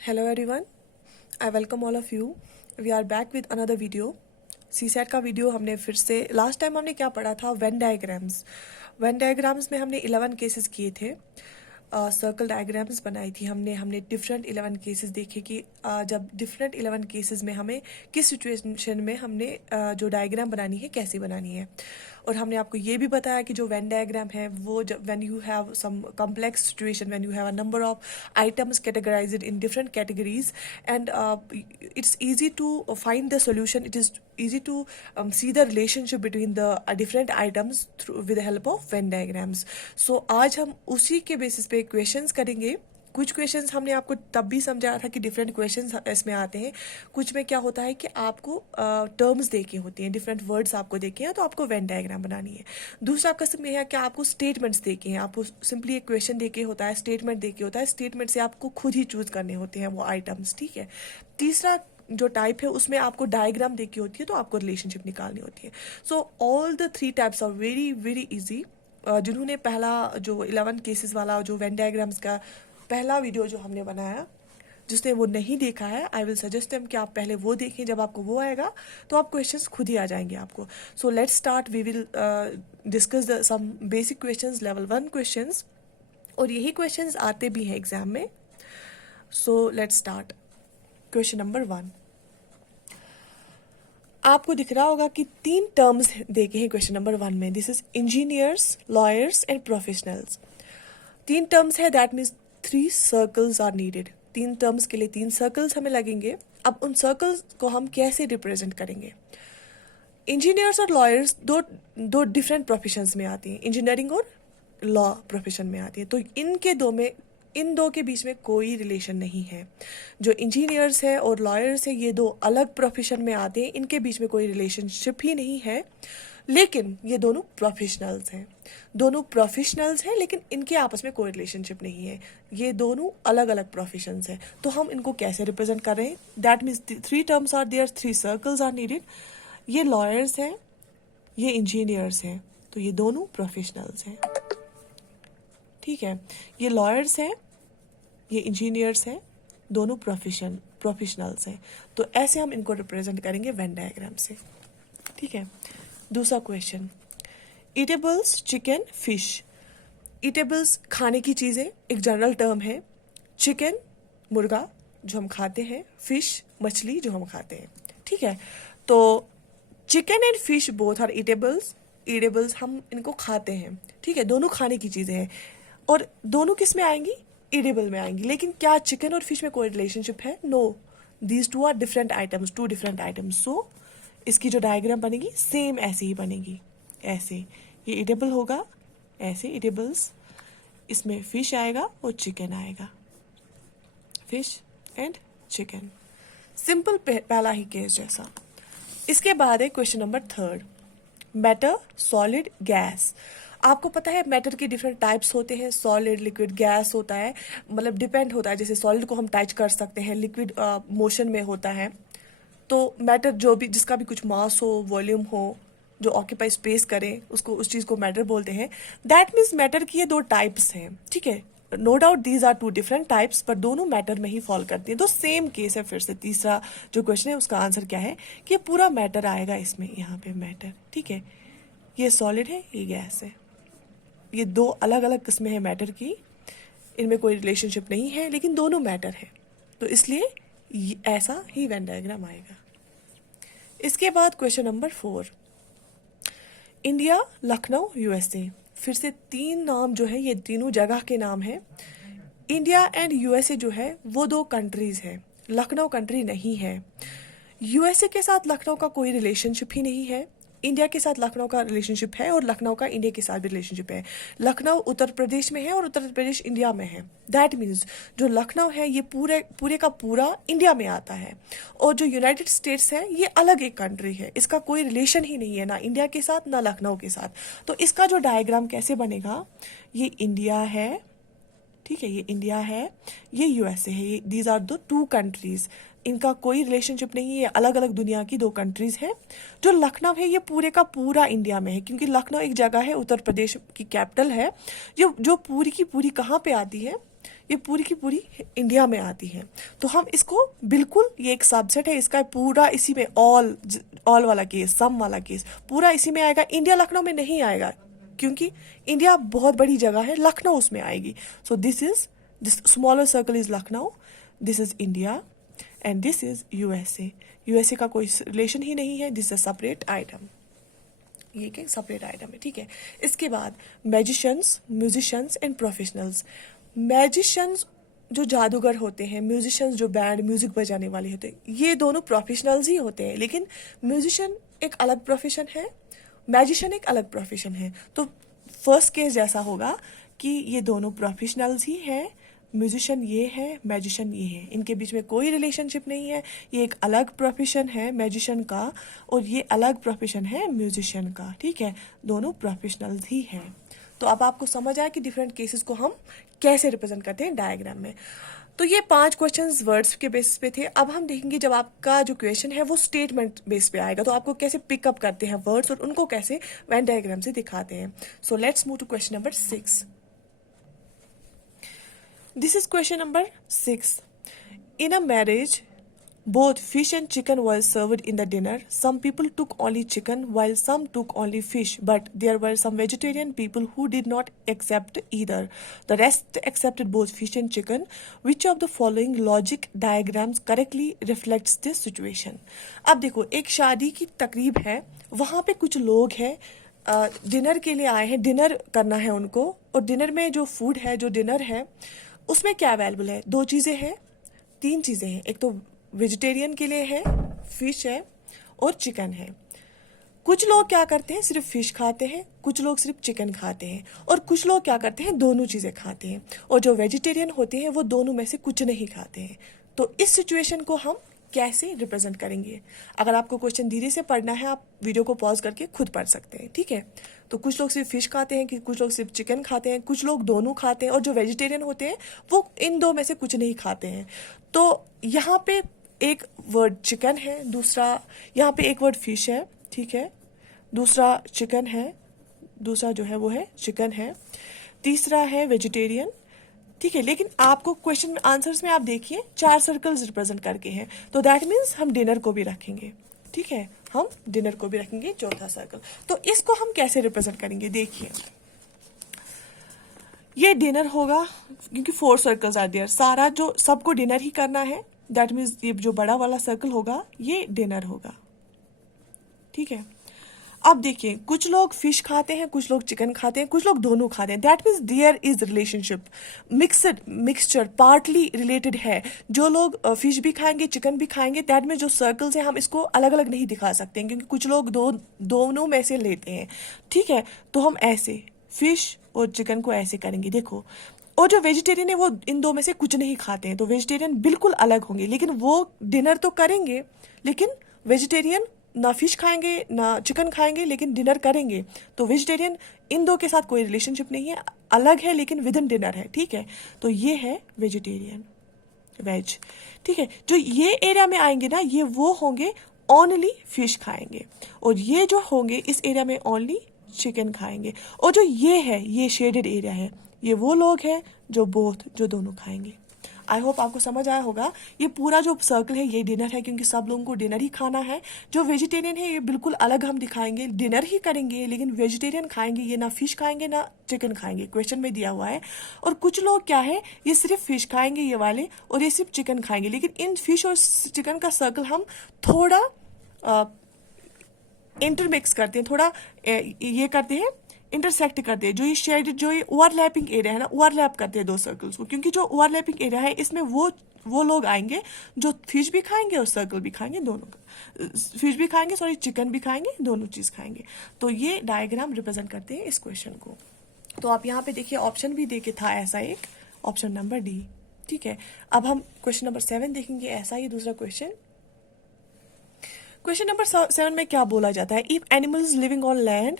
Hello everyone, I welcome all of you. We are back with another video. CSAT का video हमने फिर से last time हमने क्या पढ़ा था वेन डायग्राम्स। वेन डायग्राम्स में हमने 11 केसेस किए थे, सर्कल डायग्राम्स बनाई थी हमने डिफरेंट 11 केसेस देखे कि जब डिफरेंट 11 केसेस में हमें किस सिचुएशन में हमने जो डायग्राम बनानी है कैसे बनानी है। और हमने आपको ये भी बताया कि जो वेन डायग्राम है वो जब when you have some complex situation, when you have a number of items categorized in different categories and it's easy to find the solution. It is easy to see the relationship between the different items with the help of Venn diagrams. So आज हम उसी के basis पे questions करेंगे। कुछ questions हमने आपको तब भी समझाया था कि डिफरेंट क्वेश्चंस इसमें आते हैं। कुछ में क्या होता है कि आपको टर्म्स देके होती हैं, डिफरेंट वर्ड्स आपको देखे हैं तो आपको वेन डायग्राम बनानी है। दूसरा किस्म में है कि आपको स्टेटमेंट्स देके हैं, आपको सिंपली एक क्वेश्चन देके होता है, स्टेटमेंट देके होता है, स्टेटमेंट से आपको खुद ही चूज करने होते हैं वो आइटम्स, ठीक है। तीसरा जो टाइप है उसमें आपको डायग्राम देखी होती है तो आपको रिलेशनशिप निकालनी होती है। So all the 3 types are very very easy. जिन्होंने पहला जो 11 केसेस वाला जो वेन डायग्राम्स का पहला वीडियो जो हमने बनाया, जिसने वो नहीं देखा है, आई विल सजेस्ट देम कि आप पहले वो देखें। जब आपको वो आएगा तो आप क्वेश्चंस खुद ही आ जाएंगे आपको। So let's start, we will discuss some basic questions, level 1 questions, और यही क्वेश्चंस आते भी हैं एग्जाम में। So let's start. Question number 1, आपको दिख रहा होगा कि 3 टर्म्स देखे हैं क्वेश्चन नंबर 1 में। This is engineers, lawyers and professionals. 3 terms है, that means 3 circles are needed. 3 terms के लिए 3 सर्कल्स हमें लगेंगे। अब उन सर्कल्स को हम कैसे रिप्रेजेंट करेंगे? इंजीनियर्स और लॉयर्स दो डिफरेंट प्रोफेशंस में आती हैं, इंजीनियरिंग और लॉ प्रोफेशन में आती है। तो इन दो के बीच में कोई रिलेशन नहीं है। जो इंजीनियर्स है और लॉयर्स है ये 2 अलग प्रोफेशन में आते हैं, इनके बीच में कोई रिलेशनशिप ही नहीं है। लेकिन ये दोनों प्रोफेशनल्स हैं, लेकिन इनके आपस में कोई रिलेशनशिप नहीं है। ये दोनों अलग अलग प्रोफेशंस हैं। तो हम इनको कैसे रिप्रेजेंट कर रहे हैं? That means 3 terms are there, 3 circles are needed. ये लॉयर्स हैं, ये इंजीनियर्स हैं, तो ये दोनों प्रोफेशनल्स हैं, ठीक है। ये लॉयर्स हैं, ये इंजीनियर्स हैं, दोनों प्रोफेशनल्स हैं। तो ऐसे हम इनको रिप्रेजेंट करेंगे वेन डायग्राम से, ठीक है। दूसरा question, eatables, chicken, fish. Eatables खाने की चीज़ें, एक जनरल टर्म है। चिकन मुर्गा जो हम खाते हैं, फिश मछली जो हम खाते हैं, ठीक है। तो chicken and fish both are eatables. Eatables हम इनको खाते हैं, ठीक है, दोनों खाने की चीज़ें हैं। और दोनों किस में आएंगी? ईटेबल में आएंगी। लेकिन क्या चिकन और फिश में कोई रिलेशनशिप है? No, these 2 are different items, 2 different items. So इसकी जो डायग्राम बनेगी सेम ऐसे ही बनेगी, ऐसे। ये ईटेबल होगा, ऐसे ईटेबल्स, इसमें फिश आएगा और चिकन आएगा, फिश एंड चिकन। सिंपल पहला ही केस जैसा। इसके बाद है question number 3, matter, solid, gas. आपको पता है मैटर के डिफरेंट टाइप्स होते हैं, सॉलिड, लिक्विड, गैस होता है, मतलब डिपेंड होता है। जैसे सॉलिड को हम टच कर सकते हैं, लिक्विड मोशन में होता है। तो मैटर जो भी, जिसका भी कुछ मास हो, वॉल्यूम हो, जो ऑक्यूपाई स्पेस करे, उसको उस चीज़ को मैटर बोलते हैं। दैट मीन्स मैटर की ये 2 टाइप्स हैं, ठीक है। No doubt these are 2 different types, पर दोनों मैटर में ही फॉल करती हैं। तो सेम केस है। फिर से तीसरा जो क्वेश्चन है उसका आंसर क्या है कि पूरा मैटर आएगा इसमें, यहाँ पे मैटर, ठीक है। ये सॉलिड है, ये गैस है। ये 2 अलग अलग किस्में हैं मैटर की, इनमें कोई रिलेशनशिप नहीं है, लेकिन दोनों मैटर है। तो इसलिए ऐसा ही वेन डायग्राम आएगा। इसके बाद question number 4, India, Lucknow, USA. फिर से 3 नाम जो है, ये तीनों जगह के नाम हैं। इंडिया एंड यूएसए जो है वो 2 कंट्रीज है, लखनऊ कंट्री नहीं है। यूएसए के साथ लखनऊ का कोई रिलेशनशिप ही नहीं है। इंडिया के साथ लखनऊ का रिलेशनशिप है और लखनऊ का इंडिया के साथ भी रिलेशनशिप है। लखनऊ उत्तर प्रदेश में है और उत्तर प्रदेश इंडिया में है। दैट मीन्स जो लखनऊ है ये पूरे का पूरा इंडिया में आता है, और जो यूनाइटेड स्टेट्स है ये अलग एक कंट्री है, इसका कोई रिलेशन ही नहीं है, ना इंडिया के साथ ना लखनऊ के साथ। तो इसका जो डायग्राम कैसे बनेगा, ये इंडिया है, ठीक है, ये इंडिया है, ये यूएसए है। दीज आर द 2 कंट्रीज, इनका कोई रिलेशनशिप नहीं है, ये अलग अलग दुनिया की 2 कंट्रीज है। जो लखनऊ है ये पूरे का पूरा इंडिया में है, क्योंकि लखनऊ एक जगह है, उत्तर प्रदेश की कैपिटल है। जो पूरी की पूरी कहाँ पे आती है? ये पूरी की पूरी इंडिया में आती है। तो हम इसको बिल्कुल, ये एक सबसेट है इसका, पूरा इसी में ऑल वाला केस, सम वाला केस पूरा इसी में आएगा। इंडिया लखनऊ में नहीं आएगा क्योंकि इंडिया बहुत बड़ी जगह है, लखनऊ उसमें आएगी। So this smaller circle is Lucknow, this is India and this is USA. USA का कोई रिलेशन ही नहीं है, दिस इज सेपरेट आइटम, ये एक सेपरेट आइटम है, ठीक है। इसके बाद magicians, musicians and professionals. Magicians जो जादूगर होते हैं, म्यूजिशियंस जो बैंड म्यूजिक बजाने वाले होते हैं, ये दोनों प्रोफेशनल्स ही होते हैं। लेकिन म्यूजिशियन एक अलग प्रोफेशन है, मैजिशियन एक अलग प्रोफेशन है। तो फर्स्ट केस जैसा होगा कि ये दोनों प्रोफेशनल्स ही हैं, म्यूजिशियन ये है, मैजिशियन ये है, इनके बीच में कोई रिलेशनशिप नहीं है। ये एक अलग प्रोफेशन है मैजिशियन का और ये अलग प्रोफेशन है म्यूजिशियन का, ठीक है। दोनों प्रोफेशनल्स ही हैं। तो अब आपको समझ आया कि डिफरेंट केसेस को हम कैसे रिप्रेजेंट करते हैं डायग्राम में। तो ये 5 क्वेश्चंस वर्ड्स के बेसिस पे थे। अब हम देखेंगे जब आपका जो क्वेश्चन है वो स्टेटमेंट बेस पे आएगा तो आपको कैसे पिकअप करते हैं वर्ड्स और उनको कैसे वेन डायग्राम से दिखाते हैं। So let's move to question number 6। This is question number 6. In a marriage, both fish and chicken were served in the dinner. Some people took only chicken while some took only fish, but there were some vegetarian people who did not accept either. The rest accepted both fish and chicken. Which of the following logic diagrams correctly reflects this situation? अब देखो, एक शादी की तकरीब है, वहाँ पे कुछ लोग हैं, डिनर के लिए आए हैं, डिनर करना है उनको, और डिनर में जो फूड है, जो डिनर है उसमें क्या अवेलेबल है? 2 चीज़ें हैं, 3 चीज़ें हैं। एक तो वेजिटेरियन के लिए है, फिश है और चिकन है। कुछ लोग क्या करते हैं, सिर्फ फिश खाते हैं, कुछ लोग सिर्फ चिकन खाते हैं, और कुछ लोग क्या करते हैं, दोनों चीज़ें खाते हैं। और जो वेजिटेरियन होते हैं वो दोनों में से कुछ नहीं खाते हैं। तो इस सिचुएशन को हम कैसे रिप्रेजेंट करेंगे? अगर आपको क्वेश्चन धीरे से पढ़ना है, आप वीडियो को पॉज करके खुद पढ़ सकते हैं, ठीक है। तो कुछ लोग सिर्फ फिश खाते हैं, कि कुछ लोग सिर्फ चिकन खाते हैं, कुछ लोग दोनों खाते हैं, और जो वेजिटेरियन होते हैं वो इन 2 में से कुछ नहीं खाते हैं। तो यहाँ पे एक वर्ड चिकन है, दूसरा यहाँ पे एक वर्ड फिश है, ठीक है, दूसरा चिकन है, दूसरा जो है वो है चिकन है, तीसरा है वेजिटेरियन, ठीक है। लेकिन आपको क्वेश्चन आंसर्स में आप देखिए 4 सर्कल्स रिप्रेजेंट करके हैं, तो दैट मीन्स हम डिनर को भी रखेंगे, ठीक है, हम डिनर को भी रखेंगे, चौथा सर्कल। तो इसको हम कैसे रिप्रेजेंट करेंगे? देखिए, ये डिनर होगा क्योंकि 4 सर्कल्स आर देयर, सारा जो सबको डिनर ही करना है, दैट मीन्स ये जो बड़ा वाला सर्कल होगा ये डिनर होगा, ठीक है। अब देखिए, कुछ लोग फिश खाते हैं, कुछ लोग चिकन खाते हैं, कुछ लोग दोनों खाते हैं, that means there is relationship, mixture partly related है। जो लोग फिश भी खाएंगे, चिकन भी खाएंगे, दैट मीन्स जो सर्कल्स हैं हम इसको अलग अलग नहीं दिखा सकते हैं क्योंकि कुछ लोग दोनों में से लेते हैं, ठीक है। तो हम ऐसे फिश और चिकन को ऐसे करेंगे, देखो। और जो वेजिटेरियन है वो इन 2 में से कुछ नहीं खाते हैं, तो वेजिटेरियन बिल्कुल अलग होंगे, लेकिन वो डिनर तो करेंगे, लेकिन वेजिटेरियन ना फिश खाएंगे ना चिकन खाएंगे, लेकिन डिनर करेंगे। तो वेजिटेरियन इन 2 के साथ कोई रिलेशनशिप नहीं है, अलग है लेकिन विद इन डिनर है, ठीक है। तो ये है वेजिटेरियन, वेज, ठीक है। जो ये एरिया में आएंगे ना, ये वो होंगे ओनली फिश खाएंगे, और ये जो होंगे इस एरिया में ओनली चिकन खाएंगे। और जो ये है, ये शेडेड एरिया है, ये वो लोग हैं जो जो दोनों खाएंगे। आई होप आपको समझ आया होगा। ये पूरा जो सर्कल है ये डिनर है क्योंकि सब लोगों को डिनर ही खाना है। जो वेजिटेरियन है ये बिल्कुल अलग हम दिखाएंगे, डिनर ही करेंगे लेकिन वेजिटेरियन खाएंगे, ये ना फिश खाएंगे ना चिकन खाएंगे, क्वेश्चन में दिया हुआ है। और कुछ लोग क्या है, ये सिर्फ फिश खाएंगे ये वाले, और ये सिर्फ चिकन खाएंगे। लेकिन इन फिश और चिकन का सर्कल हम थोड़ा इंटरमिक्स करते हैं, थोड़ा ये करते हैं, इंटरसेक्ट करते हैं। जो ये शेड, जो ये ओवरलैपिंग एरिया है ना, ओवरलैप करते हैं 2 सर्कल्स को, क्योंकि जो ओवरलैपिंग एरिया है इसमें वो लोग आएंगे जो फिश भी खाएंगे और सर्कल भी खाएंगे, दोनों फिश भी खाएंगे, सॉरी चिकन भी खाएंगे, दोनों चीज खाएंगे। तो ये डायग्राम रिप्रेजेंट करते हैं इस क्वेश्चन को। तो आप यहाँ पे देखिए ऑप्शन भी देके था ऐसा एक, ऑप्शन नंबर डी, ठीक है। अब हम क्वेश्चन नंबर 7 देखेंगे, ऐसा ही दूसरा क्वेश्चन। क्वेश्चन नंबर 7 में क्या बोला जाता है? If animals living on land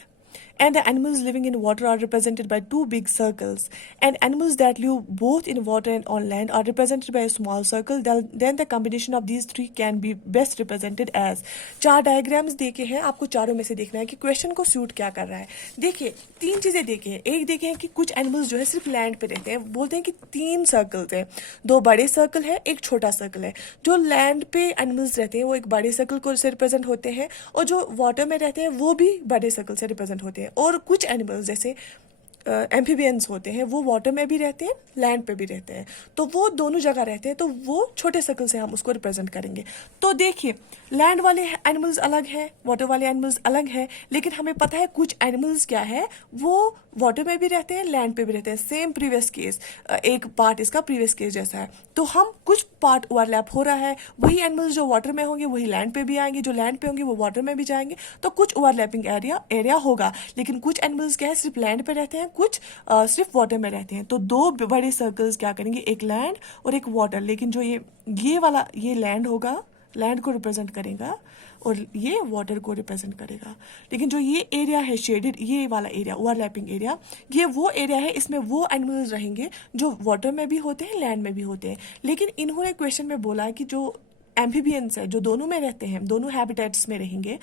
and the animals living in water are represented by two big circles, and animals that live both in water and on land are represented by a small circle. Then the combination of these three can be best represented as. चार diagrams देखे हैं, आपको चारों में से देखना है कि क्वेश्चन को सूट क्या कर रहा है. देखिए तीन चीजें देखे हैं. एक देखे हैं कि कुछ एनिमल्स जो है सिर्फ लैंड पे रहते हैं, बोलते हैं कि तीन सर्कल्स हैं, दो बड़े सर्कल है, एक छोटा सर्कल है. जो लैंड पे एनिमल्स रहते हैं वो एक बड़े सर्कल को से रिप्रेजेंट होते हैं, और जो वाटर में रहते हैं वो भी बड़े सर्कल से रिप्रेजेंट होते हैं. और कुछ एनिमल्स जैसे एम्फीबियंस होते हैं वो वाटर में भी रहते हैं, लैंड पे भी रहते हैं, तो वो दोनों जगह रहते हैं, तो वो छोटे सर्कल से हम उसको रिप्रेजेंट करेंगे. तो देखिए लैंड वाले एनिमल्स अलग हैं, वाटर वाले एनिमल्स अलग हैं, लेकिन हमें पता है कुछ एनिमल्स क्या है, वो वाटर में भी रहते हैं, लैंड पे भी रहते हैं. सेम प्रीवियस केस, एक पार्ट इसका प्रीवियस केस जैसा है. तो हम कुछ पार्ट ओवरलैप हो रहा है, वही एनिमल्स जो वाटर में होंगे वही लैंड पे भी आएंगे, जो लैंड पे होंगे वो वाटर में भी जाएंगे, तो कुछ ओवरलैपिंग एरिया होगा. लेकिन कुछ एनिमल्स क्या है, सिर्फ लैंड पे रहते हैं, कुछ सिर्फ वाटर में रहते हैं. तो दो बड़े सर्कल्स क्या करेंगे, एक लैंड और एक वाटर. लेकिन जो ये वाला ये लैंड होगा, लैंड को रिप्रेजेंट करेगा, और ये वाटर को रिप्रेजेंट करेगा. लेकिन जो ये एरिया है शेडेड, ये वाला एरिया ओवरलैपिंग एरिया, ये वो एरिया है, इसमें वो एनिमल्स रहेंगे जो वाटर में भी होते हैं, लैंड में भी होते हैं. लेकिन इन्होंने क्वेश्चन में बोला है कि जो एम्फीबियंस है, जो दोनों में रहते हैं, दोनों हैबिटेट्स में रहेंगे,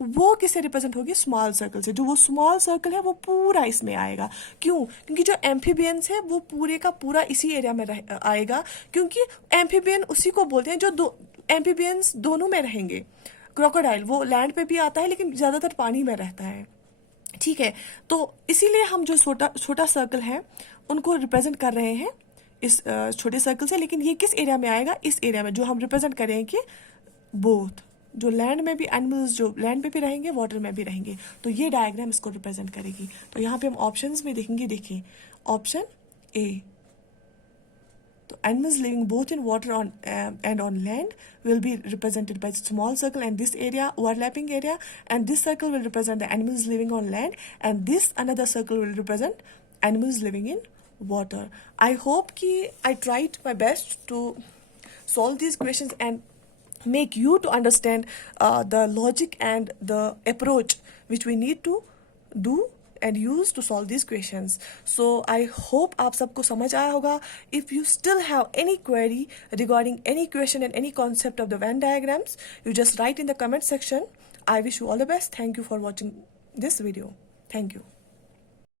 वो किससे रिप्रेजेंट होगी, स्मॉल सर्कल से. जो वो स्मॉल सर्कल है वो पूरा इसमें आएगा. क्यों? क्योंकि जो एम्फीबियंस है वो पूरे का पूरा इसी एरिया में आएगा, क्योंकि एम्फीबियन उसी को बोलते हैं जो एम्फीबियंस दोनों में रहेंगे. क्रोकोडाइल वो लैंड पे भी आता है लेकिन ज्यादातर पानी में रहता है. ठीक है, तो इसीलिए हम जो छोटा सर्कल है उनको रिप्रेजेंट कर रहे हैं इस छोटे सर्कल से. लेकिन ये किस एरिया में आएगा, इस एरिया में जो हम रिप्रेजेंट करें कि बोथ, जो लैंड में भी एनिमल्स जो लैंड पे भी रहेंगे, वाटर में भी रहेंगे. तो ये डायग्राम इसको रिप्रेजेंट करेगी. तो यहाँ पे हम ऑप्शंस में देखेंगे. देखिए ऑप्शन ए, तो animals living both in water and on land will be represented by small circle and this area overlapping area, and this circle will represent the animals living on land, and this another circle will represent animals living in water. I hope ki I tried my best to solve these questions and make you to understand the logic and the approach which we need to do and use to solve these questions. So I hope आप सबको समझ आया होगा. If you still have any query regarding any question and any concept of the Venn diagrams, you just write in the comment section. I wish you all the best. Thank you for watching this video. Thank you.